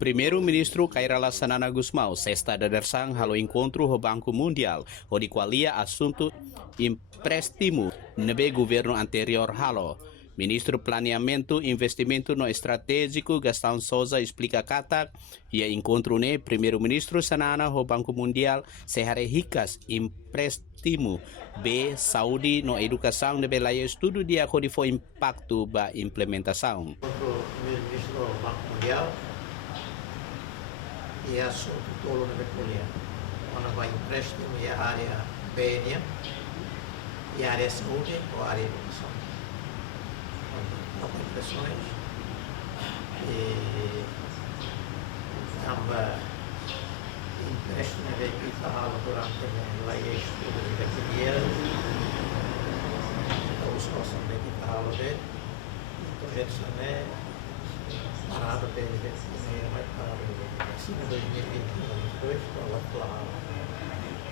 Primeiro-ministro Kairala Sanana Gusmão está dadersang halo encontro do Banco Mundial, onde qualia assunto empréstimo nebe governo anterior halo. Ministro Planeamento e Investimento no Estratégico Gastão Souza explica kata e encontro ne Primeiro-ministro Sanana do Banco Mundial sehari hikas empréstimo B saúde no educação nebe laia estudo dia kodi fo impacto ba implementação. Primeiro-ministro do Banco Mundial e assunto todo na Becolia, onde vai empréstimo e a área BNA e a área saúde ou a área educação. Não impressões e também empréstimo de equipa durante a estudo de Becolia, então os nossos de equipa de projetos também parado de mais parado assim em 2022 kalau telah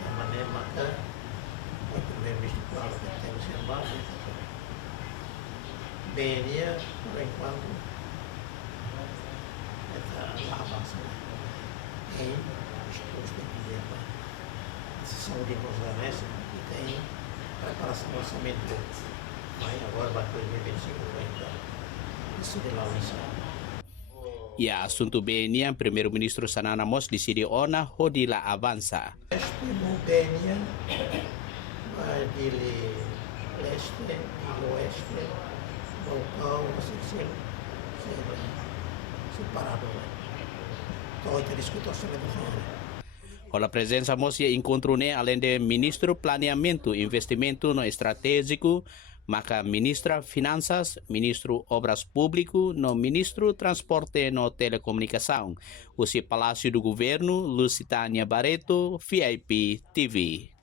namanya maka primeiro-ministro claro que temos em base BNA por enquanto está lá avançando em estudos de guerra sessão de mesa e tem preparação do orçamento mas agora para 2025 ainda isso de lá Ya assunto BNA Primeiro-ministro Sanana Mos decide ona hodila avança. Estimo BNA vai de leste e oeste, Balcão, separado. Então, está discutindo orçamento do Com a presença Mos e encontro ne além de Ministro Planeamento e Investimento no Estratégico, maka Ministra Finanças, Ministro Obras Público, no Ministro Transporte no Telecomunicação, o Palácio do Governo, Lusitânia Barreto, VIP TV.